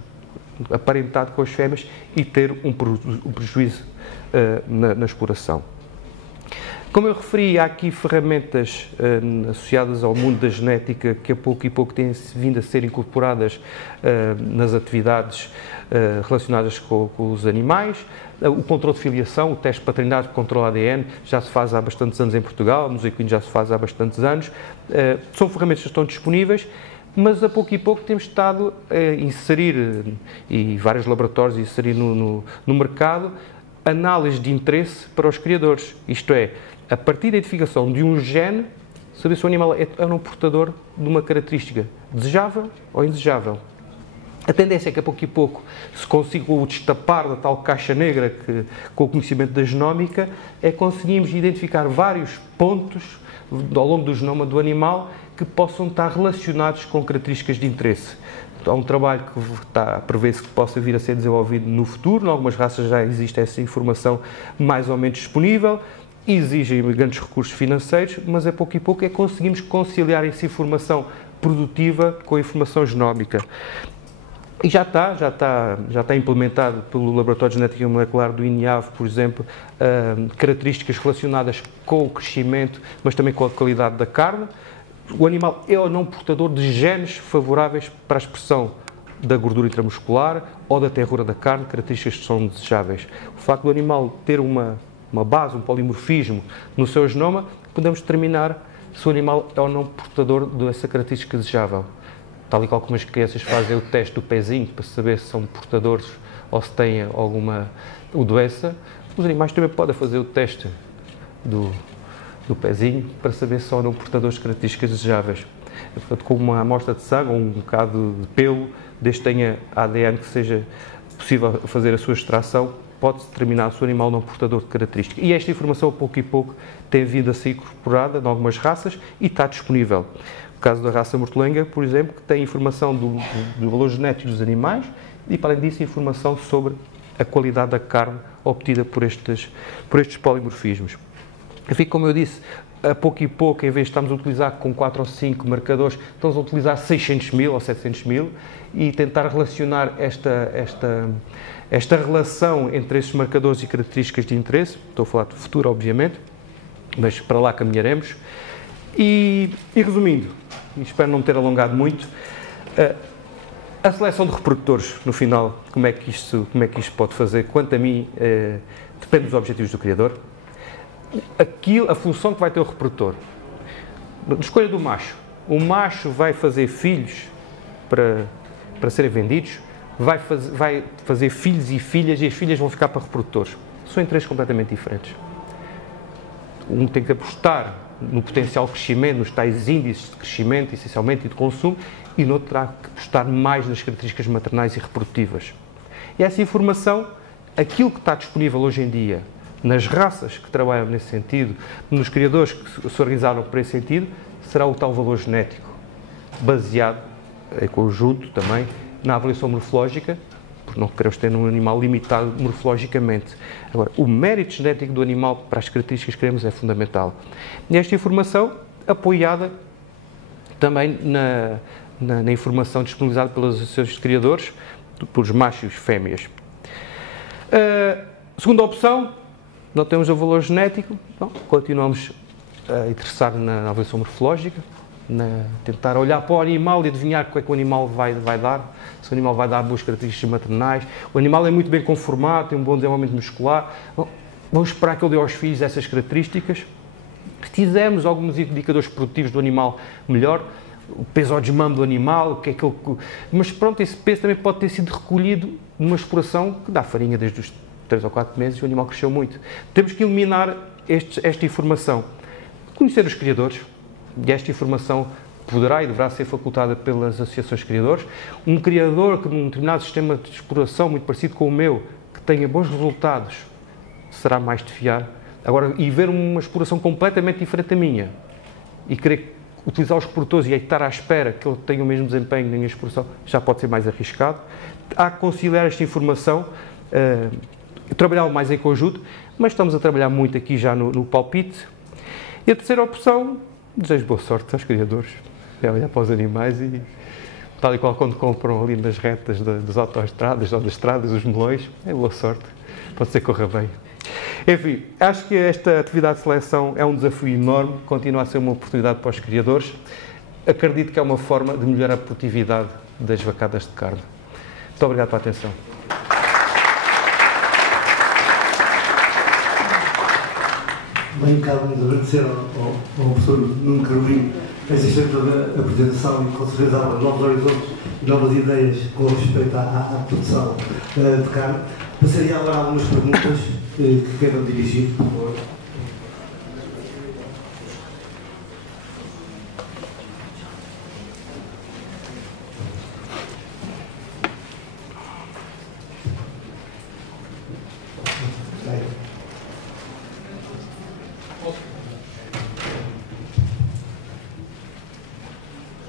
aparentado com as fêmeas e ter um prejuízo na exploração. Como eu referi, há aqui ferramentas associadas ao mundo da genética que a pouco e pouco têm vindo a ser incorporadas nas atividades relacionadas com os animais. O controle de filiação, o teste de paternidade, o controle ADN, já se faz há bastantes anos em Portugal, nos equinos já se faz há bastantes anos. São ferramentas que estão disponíveis, mas a pouco e pouco temos estado a inserir, e vários laboratórios a inserir no mercado, análise de interesse para os criadores. Isto é, a partir da identificação de um gene, saber se o animal é um portador de uma característica desejável ou indesejável. A tendência é que a pouco e pouco se consiga o destapar da tal caixa negra que, com o conhecimento da genómica, conseguimos identificar vários pontos ao longo do genoma do animal que possam estar relacionados com características de interesse. Há um trabalho que prevê-se que possa vir a ser desenvolvido no futuro. Em algumas raças já existe essa informação mais ou menos disponível. Exigem grandes recursos financeiros, mas a pouco e pouco conseguimos conciliar essa informação produtiva com a informação genómica. E já está implementado pelo Laboratório de Genética Molecular do INIAV, por exemplo, características relacionadas com o crescimento, mas também com a qualidade da carne. O animal é ou não portador de genes favoráveis para a expressão da gordura intramuscular ou da terrura da carne, características que são desejáveis. O facto do animal ter uma base, um polimorfismo no seu genoma, podemos determinar se o animal é ou não portador dessa característica desejável. Tal e qual como as crianças fazem o teste do pezinho para saber se são portadores ou se têm alguma doença, os animais também podem fazer o teste do pezinho para saber se são ou não portadores de características desejáveis. Portanto, com uma amostra de sangue ou um bocado de pelo, desde que tenha ADN que seja possível fazer a sua extração, pode-se determinar se o animal não é portador de características. E esta informação, a pouco e pouco, tem vindo a ser incorporada em algumas raças e está disponível. No caso da raça mortelenga, por exemplo, que tem informação do valor genético dos animais e, para além disso, informação sobre a qualidade da carne obtida por estes polimorfismos. Enfim, como eu disse, a pouco e pouco, em vez de estarmos a utilizar com 4 ou 5 marcadores, estamos a utilizar 600 mil ou 700 mil e tentar relacionar esta relação entre estes marcadores e características de interesse. Estou a falar de futuro, obviamente, mas para lá caminharemos. E resumindo, e espero não me ter alongado muito, a seleção de reprodutores, no final, como é que isto pode fazer? Quanto a mim, depende dos objetivos do criador. A função que vai ter o reprodutor. Escolha do macho. O macho vai fazer filhos para serem vendidos, vai fazer filhos e filhas, e as filhas vão ficar para reprodutores. São interesses completamente diferentes. Um tem que apostar no potencial crescimento, nos tais índices de crescimento, essencialmente, e de consumo, e no outro terá que apostar mais nas características maternais e reprodutivas. E essa informação, aquilo que está disponível hoje em dia, nas raças que trabalham nesse sentido, nos criadores que se organizaram por esse sentido, será o tal valor genético, baseado, em conjunto também, na avaliação morfológica, porque não queremos ter um animal limitado morfologicamente. Agora, o mérito genético do animal para as características que queremos é fundamental. E esta informação, apoiada também na informação disponibilizada pelas associações de criadores, pelos machos e fêmeas. Segunda opção, não temos o valor genético, não, continuamos a interessar na avaliação morfológica, tentar olhar para o animal e adivinhar o que é que o animal vai dar, se o animal vai dar boas características maternais. O animal é muito bem conformado, tem um bom desenvolvimento muscular, vamos esperar que ele dê aos filhos essas características. Se tivermos alguns indicadores produtivos do animal, melhor, o peso ao desmame do animal, o que é que ele... Mas pronto, esse peso também pode ter sido recolhido numa exploração que dá farinha desde os 3 ou 4 meses e o animal cresceu muito. Temos que eliminar esta informação. Conhecer os criadores, e esta informação poderá e deverá ser facultada pelas associações de criadores. Um criador que num determinado sistema de exploração muito parecido com o meu, que tenha bons resultados, será mais de fiar. Agora, e ver uma exploração completamente diferente da minha, e querer utilizar os reprodutores e estar à espera que ele tenha o mesmo desempenho na minha exploração, já pode ser mais arriscado. Há que conciliar esta informação, trabalhar mais em conjunto, mas estamos a trabalhar muito aqui já no palpite. E a terceira opção, desejo boa sorte aos criadores, é olhar para os animais e, tal e qual quando compram ali nas retas das autoestradas ou das estradas, os melões, é boa sorte, pode ser que corra bem. Enfim, acho que esta atividade de seleção é um desafio enorme, continua a ser uma oportunidade para os criadores. Acredito que é uma forma de melhorar a produtividade das vacadas de carne. Muito obrigado pela atenção. Bem, cabe-nos agradecer ao professor Nuno Carolino esta excelente apresentação e, com certeza, novos horizontes e novas ideias com respeito à produção de carne. Passaria agora algumas perguntas que queiram dirigir, por favor.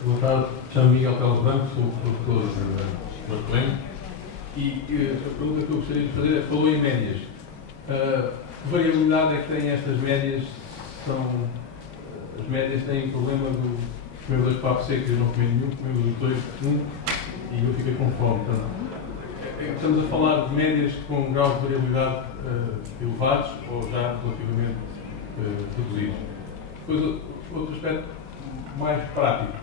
Boa tarde, chamo Miguel Teles Branco, sou produtor de Martelém e a pergunta que eu gostaria de fazer é, falou em médias. Que variabilidade é que têm estas médias? As médias têm o problema do comer 2 papos secos e não comer nenhum, comer os 2, e eu fiquei com fome. Portanto, estamos a falar de médias com graus de variabilidade elevados ou já relativamente reduzidos. Depois, outro aspecto mais prático.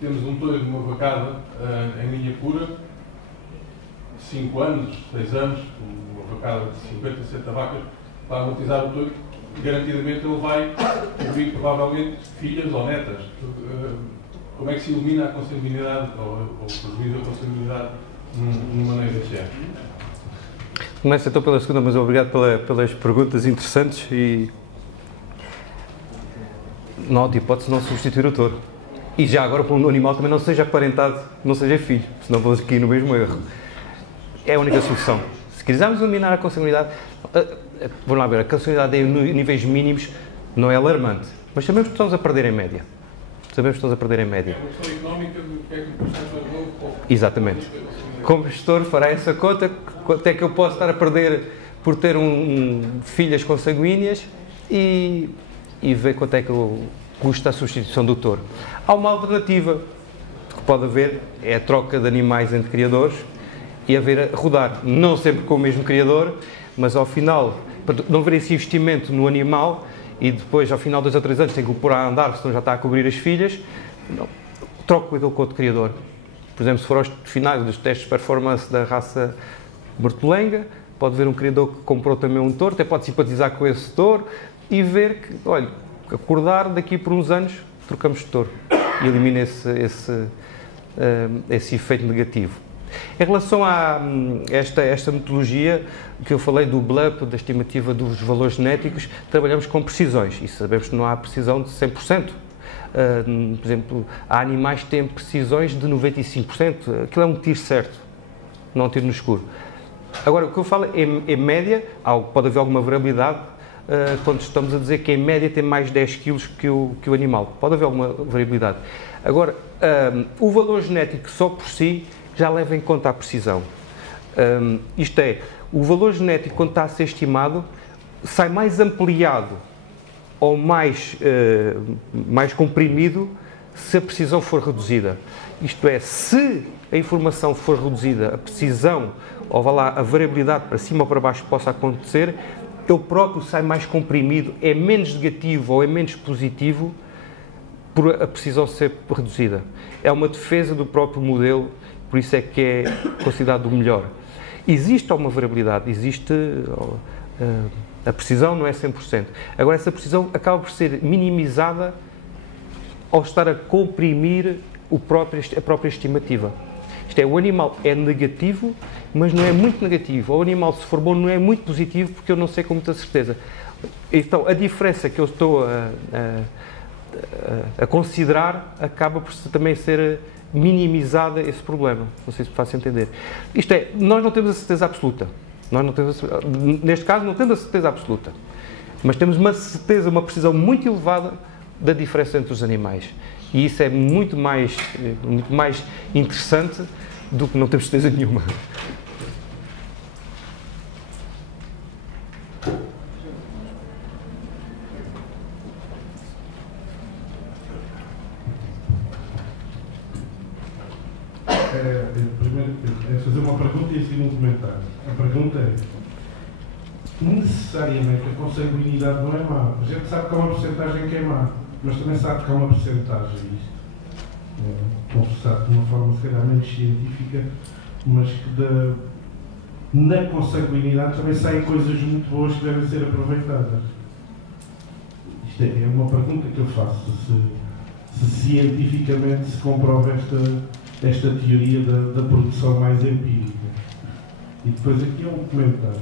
Temos um touro de uma vacada em linha pura, 5 anos, 6 anos, uma vacada de 50, 60 vacas, para amortizar o touro, garantidamente ele vai produzir provavelmente filhas ou netas. Como é que se elimina a consanguinidade ou prejuízo a consanguinidade numa maneira de género? Começo então pela segunda, mas obrigado pelas perguntas interessantes e não há outra hipótese de não substituir o touro. E já agora, para um animal também não seja aparentado, não seja filho, senão vamos aqui no mesmo erro. É a única solução. Se quisermos eliminar a consanguinidade, vamos lá ver, a consanguinidade em níveis mínimos não é alarmante, mas sabemos que estamos a perder em média. Sabemos que estamos a perder em média. É uma questão económica do que é que me custa para o novo. Exatamente. Como gestor fará essa conta, quanto é que eu posso estar a perder por ter filhas consanguíneas e ver quanto é que custa a substituição do touro. Há uma alternativa que pode haver, é a troca de animais entre criadores e haver a rodar, não sempre com o mesmo criador, mas ao final, não haver esse investimento no animal e depois, ao final de 2 ou 3 anos, tem que o pôr a andar, senão já está a cobrir as filhas, não, troque com aquele outro criador. Por exemplo, se for aos finais dos testes de performance da raça bertolenga, pode ver um criador que comprou também um touro, até pode simpatizar com esse touro e ver que, olha, acordar daqui por uns anos, trocamos de touro e elimina esse efeito negativo. Em relação a esta metodologia que eu falei do BLUP, da estimativa dos valores genéticos, trabalhamos com precisões e sabemos que não há precisão de 100%. Por exemplo, há animais que têm precisões de 95%, aquilo é um tiro certo, não é um tiro no escuro. Agora, o que eu falo em média, pode haver alguma variabilidade quando estamos a dizer que em média tem mais 10 kg que o animal, pode haver alguma variabilidade. Agora, o valor genético só por si já leva em conta a precisão. Isto é, o valor genético, quando está a ser estimado, sai mais ampliado ou mais comprimido se a precisão for reduzida. Isto é, se a informação for reduzida, a precisão, ou vá lá, a variabilidade para cima ou para baixo que possa acontecer, ele próprio sai mais comprimido, é menos negativo ou é menos positivo por a precisão ser reduzida. É uma defesa do próprio modelo, por isso é que é considerado o melhor. Existe alguma variabilidade, existe... a precisão não é 100%. Agora, essa precisão acaba por ser minimizada ao estar a comprimir a própria estimativa. Isto é, o animal é negativo, mas não é muito negativo. O animal, se for bom, não é muito positivo, porque eu não sei com muita certeza. Então, a diferença que eu estou a considerar acaba por também ser minimizada esse problema. Não sei se me faço entender. Isto é, nós não temos a certeza absoluta. Neste caso, não temos a certeza absoluta, mas temos uma certeza, uma precisão muito elevada da diferença entre os animais. E isso é muito mais interessante do que não temos certeza nenhuma. Primeiro, fazer uma pergunta e a seguir um comentário. A pergunta é: necessariamente a consanguinidade não é má. A gente sabe que há uma porcentagem que é má, mas também sabe que há uma porcentagem, isto conversado de uma forma se calhar menos científica, mas que na consanguinidade também saem coisas muito boas que devem ser aproveitadas. Isto é uma pergunta que eu faço, se cientificamente se comprova esta teoria da produção mais empírica. E depois aqui é um comentário.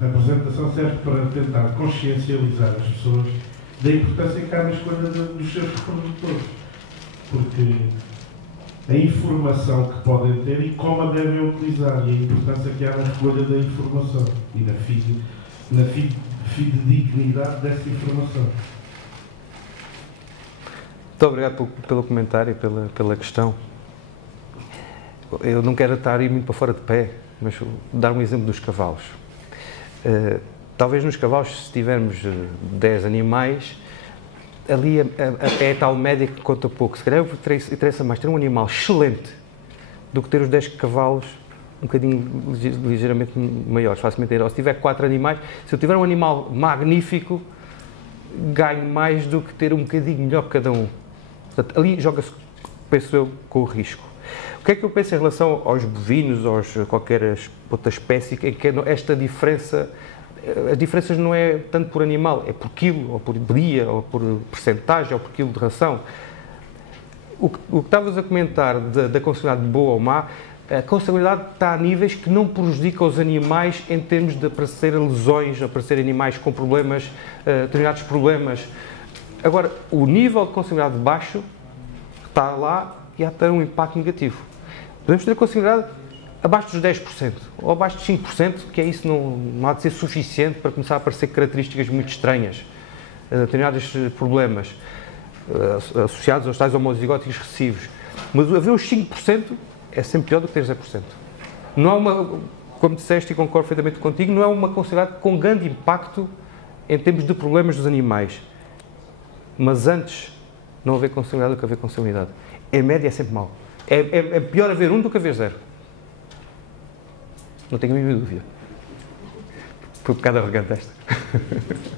A apresentação serve para tentar consciencializar as pessoas da importância que há na escolha dos seus reprodutores. Porque a informação que podem ter e como a devem utilizar, e a importância que há na escolha da informação e na fidedignidade dessa informação. Muito obrigado pelo comentário e pela questão. Eu não quero estar aí muito para fora de pé, mas vou dar um exemplo dos cavalos. Talvez nos cavalos, se tivermos 10 animais, ali é a tal média que conta pouco. Se calhar interessa mais ter um animal excelente do que ter os 10 cavalos um bocadinho ligeiramente maiores, facilmente. Ou se tiver 4 animais, se eu tiver um animal magnífico, ganho mais do que ter um bocadinho melhor que cada um. Portanto, ali joga-se, penso eu, com o risco. O que é que eu penso em relação aos bovinos, aos qualquer outra espécie, em que esta diferença, as diferenças não é tanto por animal, é por quilo, ou por dia, ou por percentagem, ou por quilo de ração. O que estavas a comentar da consanguinidade boa ou má, a consanguinidade está a níveis que não prejudica os animais em termos de aparecer lesões, aparecer animais com problemas, determinados problemas. Agora, o nível de consanguinidade baixo está lá e há ter um impacto negativo. Podemos ter a consanguinidade abaixo dos 10% ou abaixo dos 5%, que é isso, não há de ser suficiente para começar a aparecer características muito estranhas, determinados problemas associados aos tais homozigóticos recessivos. Mas haver os 5% é sempre pior do que ter 0%. Não há uma, como disseste e concordo perfeitamente contigo, não é uma consanguinidade com grande impacto em termos de problemas dos animais. Mas antes não haver consanguinidade do que haver consanguinidade. Em média é sempre mau. É pior haver 1 do que haver 0. Não tenho a mínima dúvida. Foi um bocado arrogante esta.